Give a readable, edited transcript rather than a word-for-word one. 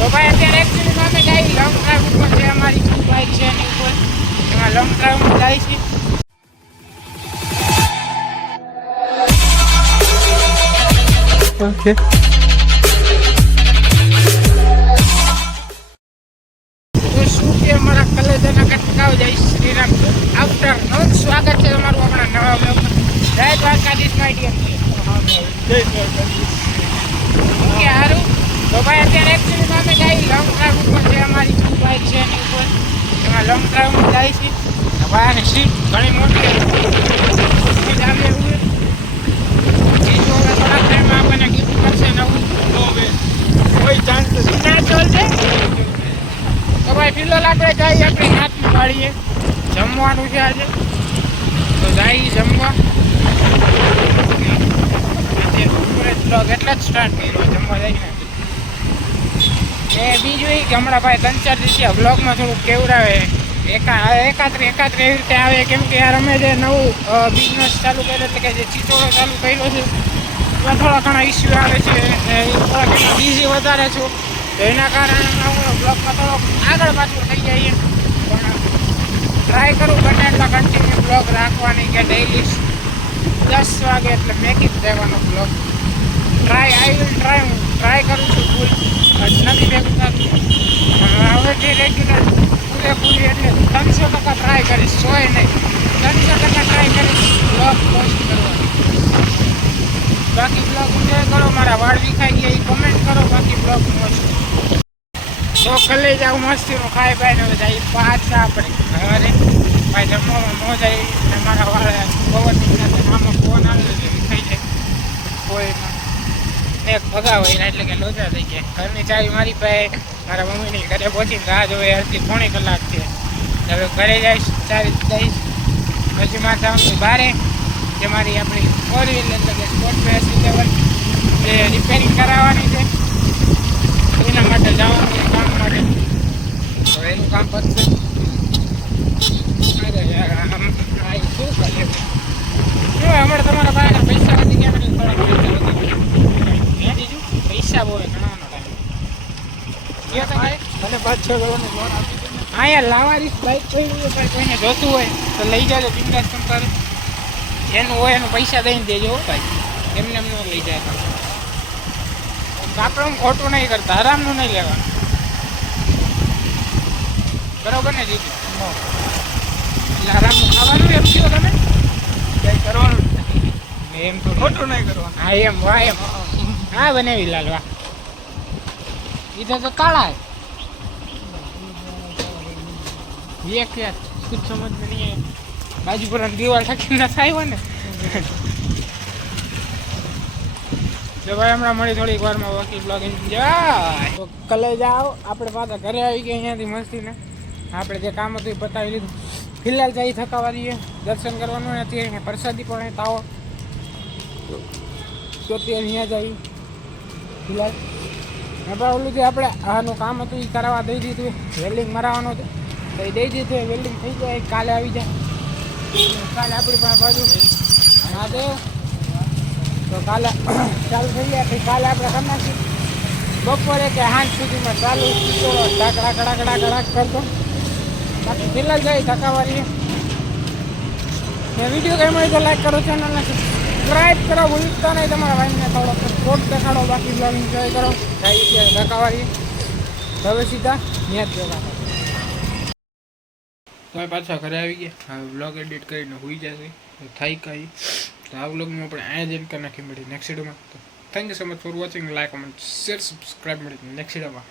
તો ભાઈ અત્યારે એકચ્યુઅલી અમે જઈ લોંગ ડ્રાઈવ ઉપર છે, અમારી બાઇક છે એની ઉપર, એમાં લોંગ ડ્રાઈવમાં જાય છે. ઓકે તો શું કે અમારા કલેજાના કટકાવ જાય શ્રીરામ આફ્ટરનૂન. સ્વાગત છે તમારું આપણા નવા બ્લોગમાં. જય દ્વારકાધીશ માય ડિયર. કે સારું તો ભાઈ અત્યારે એકચ્યુઅલી અમે જઈ લોંગ ડ્રાઈવ ઉપર છે, અમારી બાઇક છે એની ઉપર, એમાં લોંગ ડ્રાઈવમાં જાય છે. ભાઈ આની સીટ ઘણી મોટી સીટ આવે એવું ચીજો થોડા ટાઈમમાં આપણને ગિફ્ટ કરશે નવું. કોઈ ચાન્સ ના ચાલશે તો ભાઈ ફિલહાલ આપણે જઈએ આપણી નાતની વાળીએ. જમવાનું છે આજે તો જઈએ જમવા. બ્લોગ એટલે જ સ્ટાર્ટ કર્યો જમવા જઈને. એ બીજું એ કે હમણાં ભાઈ 3-4 દિવસે બ્લોગમાં થોડુંક કેવડાવે એકાત્રી એવી રીતે આવે, કેમ કે યાર અમે જે નવું બિઝનેસ ચાલુ કર્યો એટલે કે જે ચીચોડો ચાલુ કર્યો છે એમાં થોડા ઘણા ઇસ્યુ આવે છે, થોડા ઘણા બિઝી વધારે છું તો એના કારણે હું બ્લોગમાં થોડોક આગળ પાછળ થઈ જઈએ. પણ ટ્રાય કરું બને એટલા કન્ટિન્યુ બ્લોગ રાખવાની, કે ડેઈલી 10 વાગે એટલે મેકી જ દેવાનો બ્લોગ. આઈ વિલ ટ્રાય, હું ટ્રાય કરું છું ફૂલ, નથી ભેગું થતું. હવેથી રેગ્યુલર પૂરેપૂરી એટલે 300% ટ્રાય કરીશ, 100 નહીં 300% ટ્રાય કરીશ બ્લોગ પોસ્ટ કરવાની. બાકી બ્લોગ એન્જોય કરો, મારા વાળ વિખાઈ ગયા એ કમેન્ટ કરો, બાકી બ્લોગ મોજ. તો કલે જાવ મસ્તીનું ખાઈ પાઈને હવે જાય પાછા આપણે ઘરે. ભાઈ જમવામાં મોજ આવી ને મારા વાળ પવનની સાથે આમાં ફોન આવે એટલે વિખાઈ જાય. કોઈમાં એક ભગાવો એના એટલે કે લોચા થઈ જાય. ઘરની ચાવી મારી પાસે, મારા મમ્મીની ઘરે પહોંચીને રાહ જોવે અડધી પોણી કલાક છે. હવે ઘરે જઈશ, ચાવી દઈશ, પછી માં જવાનું બારે જે મારી આપણી 4 વ્હીલર એટલે કે સ્પોર્ટ લેવલ એ રિપેરિંગ કરાવવાની છે, એના માટે જવાનું છે કામ માટે. તો એનું કામ પતશે. અરે યાર આમ શું કરે હમણાં તમારા પાસે પૈસા વધી ગયા નથી, થોડા પૈસા બહુ ઘણાનો ટાઈમ મને 5-6 કરોડની લોન આપી દે. અહીંયા લાવારીસ બાઇક કોઈને જોતું હોય તો લઈ જાજો બિંદાસ કંપારે. જેનું હોય એનું પૈસા દઈને દેજો ભાઈ, એમને એમ ન લઈ જાય. આપણે ખોટું નહીં કરતા, આરામનું નહીં લેવાનું, બરોબર ને દીદી? એટલે આરામનું ખાવાનું એમ થયો તમે કંઈ કરવાનું એમ તો ખોટું નહીં કરવાનું. હા એમ વાહ એમ હા બનાવી લાલ વાહ. इधर तो काला है ये क्या कुछ समझ में नहीं है. बाजू पर दीवार ઠકી ના થાય ને. જો ભાઈ હમણાં મળી થોડીક વારમાં વકીલ બ્લોગિંગ જાય તો કલે જાઓ. આપણે પાછા ઘરે આવી ગયા અહીંયાથી મસ્તીને. આપણે જે કામ હતું એ પતાવી લીધું. ફિલહાલ જઈ થકાવા દઈએ, દર્શન કરવાનું નથી, અહીંયા પ્રસાદી પણ તાવો તો તે અહીંયા જઈ ફિલહાલ. હવે ઓલું જે આપણે આનું કામ હતું એ કરાવવા દઈ દીધું, વેલ્ડિંગ મરાવવાનું હતું તો એ દઈ દીધું, વેલ્ડિંગ થઈ જાય કાલે આવી જાય. કાલે આપણી પાસે બાજુ મહાદેવ તો કાલે ચાલુ થઈ જાય. પછી કાલે આપણે કરી નાખીએ બપોરે કે સાંજ સુધીમાં ચાલુ ઢાકડા કડાક કરતો. બાકી ફિલહાલ જઈ ધકાવારીએ. મેં વિડીયો ગમ્યો હોય તો લાઈક કરો, ચેનલને સબસ્ક્રાઈબ કરો ભૂલતા નહીં. તમારા ભાઈને થોડો સ્પોર્ટ દેખાડો, બાકી બ્લોગ એન્જોય કરો. જઈએ ત્યારે ધકાવારીએ. હવે સીધા ત્યાં જ જવા. તમે પાછા ઘરે આવી ગયા, હવે બ્લોગ એડિટ કરીને હોઈ જશે થઈ કઈ. તો આ બ્લોગમાં આપણે અહીંયા જ એમ કરી નાખી મળી નેક્સ્ટ વિડીયોમાં. તો thank you so much for watching. Like, comment, share, subscribe મળી નેક્સ્ટ વિડીયોમાં.